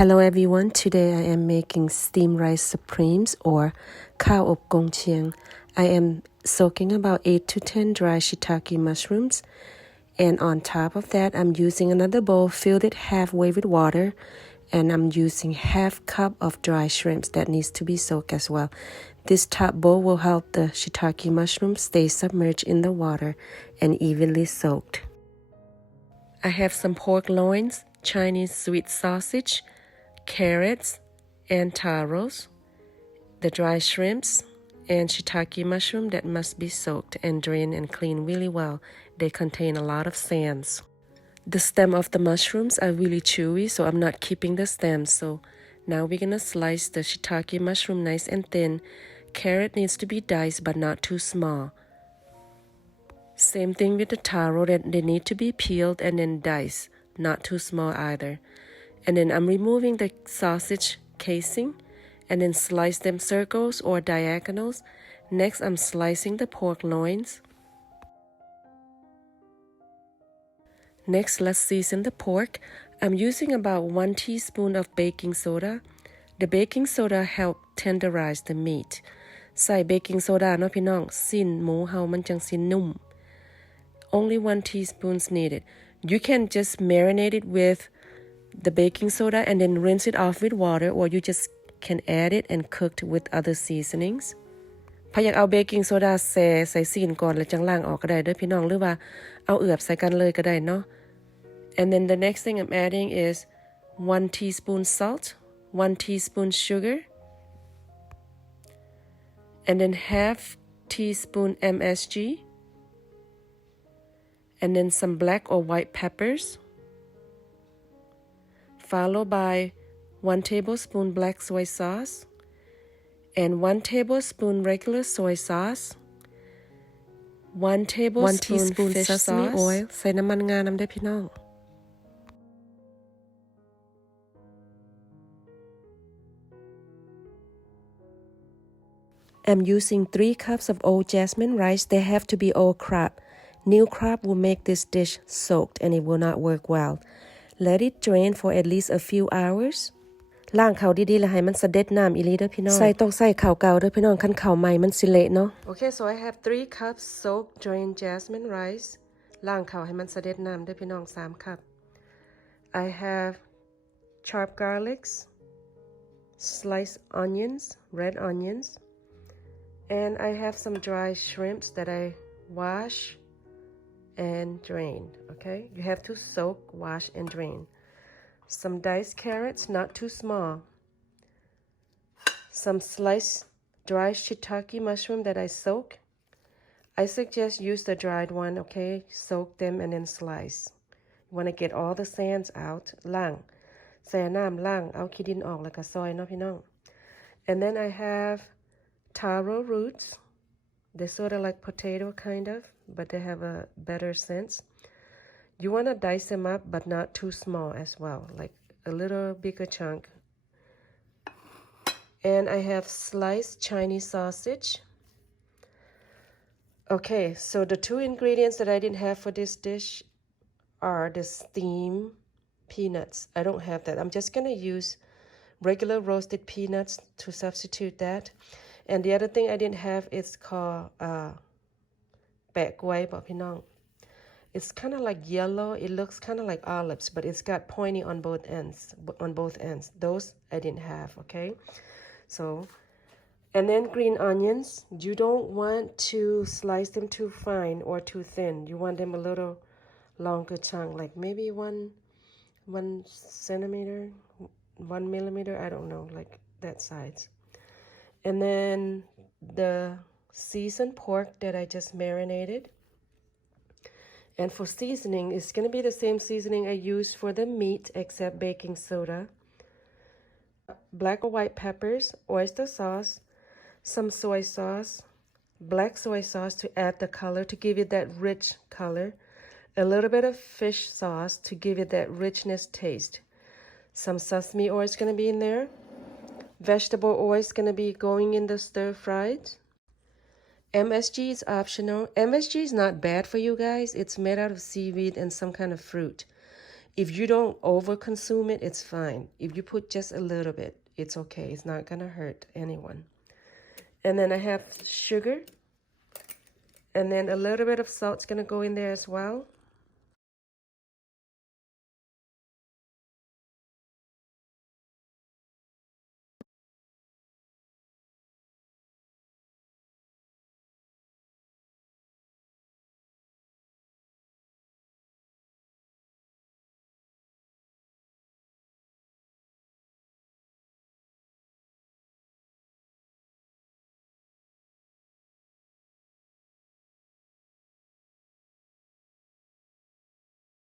Hello everyone, today I am making steamed rice supremes or ข้าวอบกงเชียง I am soaking about 8 to 10 dry shiitake mushrooms, and on top of that I'm using another bowl, filled it halfway with water, and I'm using half cup of dry shrimps that needs to be soaked as well. This top bowl will help the shiitake mushrooms stay submerged in the water and evenly soaked. I have some pork loins, Chinese sweet sausage, carrots and taros, the dry shrimps, and shiitake mushroom that must be soaked and drained and cleaned really well. They contain a lot of sands. The stem of the mushrooms are really chewy, so I'm not keeping the stem. So now we're gonna slice the shiitake mushroom nice and thin. Carrot needs to be diced but not too small. Same thing with the taro, that they need to be peeled and then diced, not too small either. And then I'm removing the sausage casing and then slice them circles or diagonals. Next, I'm slicing the pork loins. Next, let's season the pork. I'm using about 1 teaspoon of baking soda. The baking soda helps tenderize the meat. ใส่เบกกิ้งโซดาเนาะพี่น้องสิ้นหมูเฮามันจังสินุ่ม Only 1 teaspoon needed. You can just marinate it with the baking soda and then rinse it off with water, or you just can add it and cook with other seasonings. พออยากเอาเบกกิ้งโซดาใส่ซีนก่อนแล้วจังล้างออกก็ได้เด้อพี่น้องหรือว่าเอาเอือบใส่กันเลยก็ได้เนาะ And then the next thing I'm adding is 1 teaspoon salt, 1 teaspoon sugar, and then half teaspoon MSG, and then some black or white peppers, followed by 1 tablespoon black soy sauce and 1 tablespoon regular soy sauce, 1 tablespoon fish Sesame Oil ใส่น้ำมันงาน้ำได้พี่น้อง I'm using 3 cups of old jasmine rice. They have to be old crop. New crop will make this dish soaked and it will not work well. Let it drain for at least a few hours. ล้างข้าวดีๆแล้วให้มันเสด็จน้ำอีหลีเด้อพี่น้องต้องใส่ข้าวเก่าเด้อพี่น้องคันข้าวใหม่มันสิเละเนาะ Okay, so I have 3 cups soaked drained jasmine rice. ล้างข้าวให้มันเสด็จน้ำเด้อพี่น้อง3 cup. I have chopped garlics, sliced onions, red onions, and I have some dry shrimps that I wash and drained. Okay, you have to soak, wash, and drain. Some diced carrots, not too small. Some sliced dry shiitake mushroom that I soak. I suggest use the dried one. Okay, soak them and then slice. You want to get all the sands out. ล้างใส่น้ำล้างเอาขี้ดินออกแล้วก็ซอยเนาะพี่น้อง And then I have taro roots. They're sort of like potato kind of, but they have a better sense. You want to dice them up, but not too small as well, like a little bigger chunk. And I have sliced Chinese sausage. Okay, so the 2 ingredients that I didn't have for this dish are the steamed peanuts. I don't have that. I'm just going to use regular roasted peanuts to substitute that. And the other thing I didn't have is called แปะกล้วยบอกพี่น้อง It's kind of like yellow. It looks kind of like olives, but it's got pointy on both ends. Those I didn't have, okay? So, and then green onions. You don't want to slice them too fine or too thin. You want them a little longer chunk, like maybe one centimeter, 1 millimeter. I don't know, like that size. And then the seasoned pork that I just marinated. And for seasoning, it's going to be the same seasoning I used for the meat except baking soda. Black or white peppers, oyster sauce, some soy sauce, black soy sauce to add the color, to give it that rich color. A little bit of fish sauce to give it that richness taste. Some sesame oil is going to be in there. Vegetable oil is going to be going in the stir-fried. MSG is optional. MSG is not bad for you guys. It's made out of seaweed and some kind of fruit. If you don't over consume it, it's fine. If you put just a little bit, it's okay. It's not gonna hurt anyone. And then I have sugar. And then a little bit of salt's gonna go in there as well.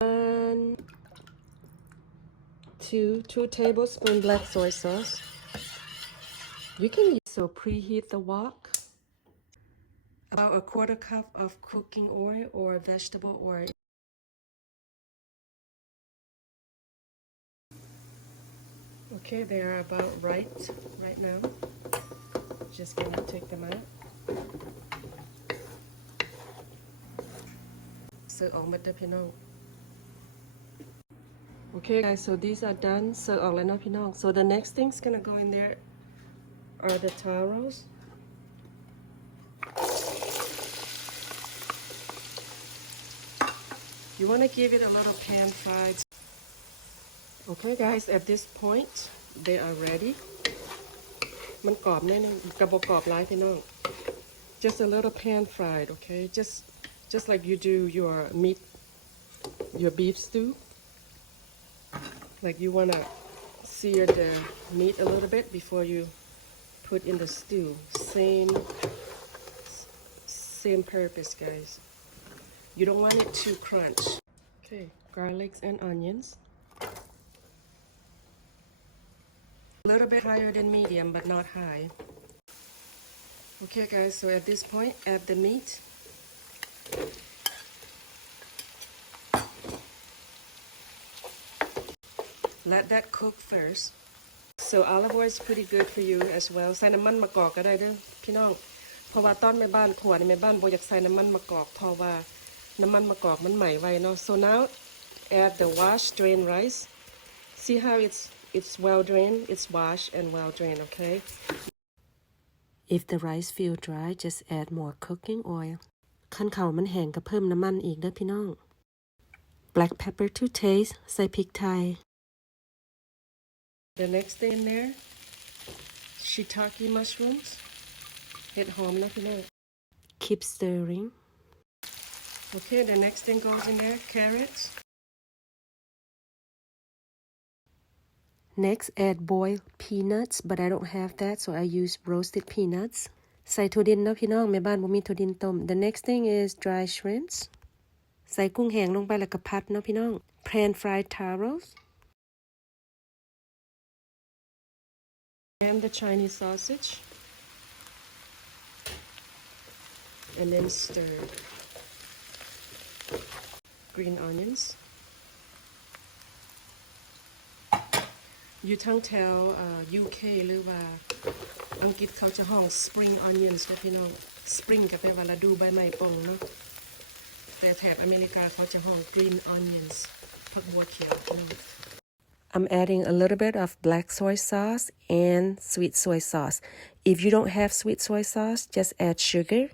One, two tablespoons black soy sauce. You can use, so preheat the wok. About a quarter cup of cooking oil or vegetable oil. Okay, they are about right now. Just gonna take them out. So on with the pinong. Okay guys, so these are done. So on the pinong. So the next thing's gonna go in there are the taros. You want to give it a little pan fried. Okay guys, at this point they are ready. มันกรอบแน่นึงกระบอกกรอบหลายพี่น้อง just a little pan fried, okay? Just like you do your meat, your beef stew. Like you want to sear the meat a little bit before you put in the stew. Same purpose, guys. You don't want it too crunch. Okay, garlics and onions. A little bit higher than medium, but not high. Okay guys, so at this point, add the meat. Let that cook first. So olive oil is pretty good for you as well. ใส่น้ำมันมะกอกก็ได้เด้อพี่น้อง เพราะว่าตอนแม่บ้านขวดแม่บ้านบ่อยากใส่น้ำมันมะกอกเพราะว่าน้ำมันมะกอกมันไหม้ไวเนาะ So now add the wash drain rice. See how it's well drained? It's washed and well drained, okay? If the rice feel dry, just add more cooking oil. คันเขามันแห้งก็เพิ่มน้ำมันอีกเด้อพี่น้อง Black pepper to taste ใส่พริกไทย The next thing in there, Shitake mushrooms. เห็ดหอมนะพี่น้อง Keep stirring. Okay, the next thing goes in there, carrots. Next, add boiled peanuts, but I don't have that, so I use roasted peanuts. ใส่ถั่วดินนะพี่น้องแม่บ้านบ่มีถั่วดินต้ม The next thing is dry shrimps. ใส่กุ้งแห้งลงไปแล้วก็ผัดเนาะพี่น้อง Pan fried taros. And the Chinese sausage. And then stir. Green onions. อยู่ทั้งแถวUK หรือว่าอังกฤษเขาจะห้อง spring onions นะพี่น้อง spring ก็แปลว่าฤดูใบไม้ป่งเนาะแต่แถบอเมริกาเขาจะห้อง green onions ผักบัวเขียวพี่น้อง I'm adding a little bit of black soy sauce and sweet soy sauce. If you don't have sweet soy sauce, just add sugar.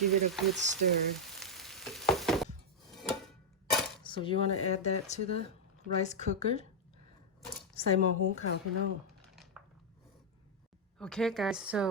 Give it a good stir. So you want to add that to the rice cooker. ใส่หม้อหุงข้าวพี่น้อง Okay guys, so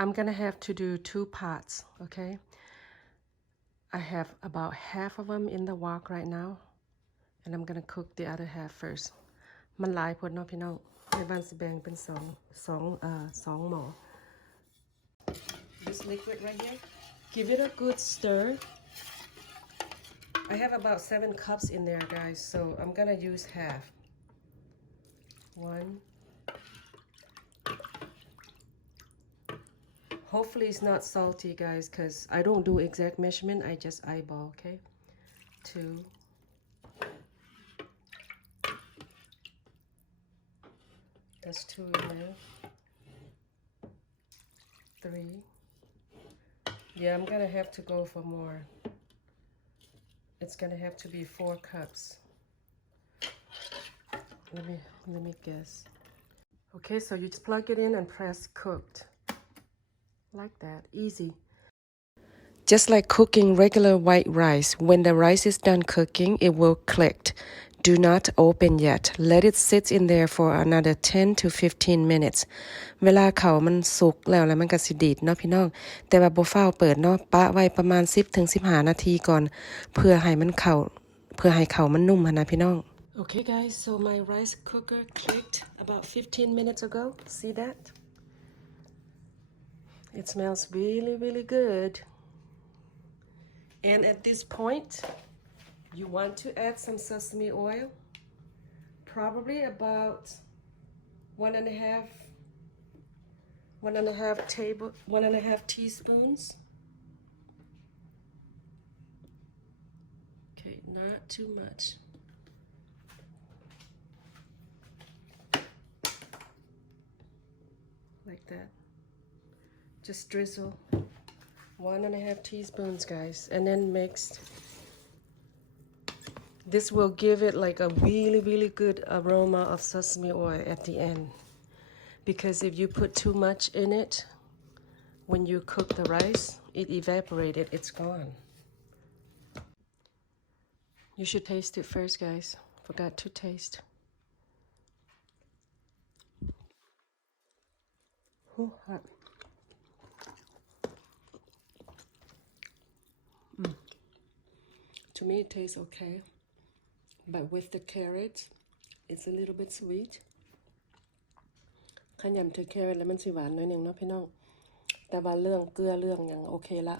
I'm gonna have to do 2 pots, okay? I have about half of them in the wok right now, and I'm gonna cook the other half first. มันหลายพอเนาะพี่น้องในบ้านสิแบ่งเป็นสองหม้อ This liquid right here. Give it a good stir. I have about 7 cups in there, guys, so I'm gonna use half. 1. Hopefully it's not salty, guys, because I don't do exact measurement. I just eyeball, okay? 2. That's 2 in there. 3. Yeah, I'm gonna have to go for more. It's gonna have to be 4 cups. Let me guess. Okay, so you just plug it in and press cooked. Like that, easy. Just like cooking regular white rice, when the rice is done cooking, it will click. Do not open yet. Let it sit in there for another 10 to 15 minutes. เวลาเขามันสุกแล้วมันก็สิดีดเนาะพี่น้องแต่ว่าบ่ฟ้าวเปิดเนาะปะไว้ประมาณ10 ถึง 15 นาทีก่อนเพื่อให้เขามันนุ่มนะพี่น้อง Okay guys, so my rice cooker clicked about 15 minutes ago. See that? It smells really, really good. And at this point, you want to add some sesame oil, probably about 1.5 teaspoons. Okay, not too much. Like that. Just drizzle 1.5 teaspoons, guys, and then mix. This will give it like a really, really good aroma of sesame oil at the end. Because if you put too much in it, when you cook the rice, it evaporated, it's gone. You should taste it first, guys. Forgot to taste. Hot. To me, it tastes okay. But with the carrots, it's a little bit sweet. ขยำถือแครอทแล้วมันสิหวานหน่อยนึงเนาะพี่น้องแต่ว่าเรื่องเกลือเรื่องอย่างโอเคละ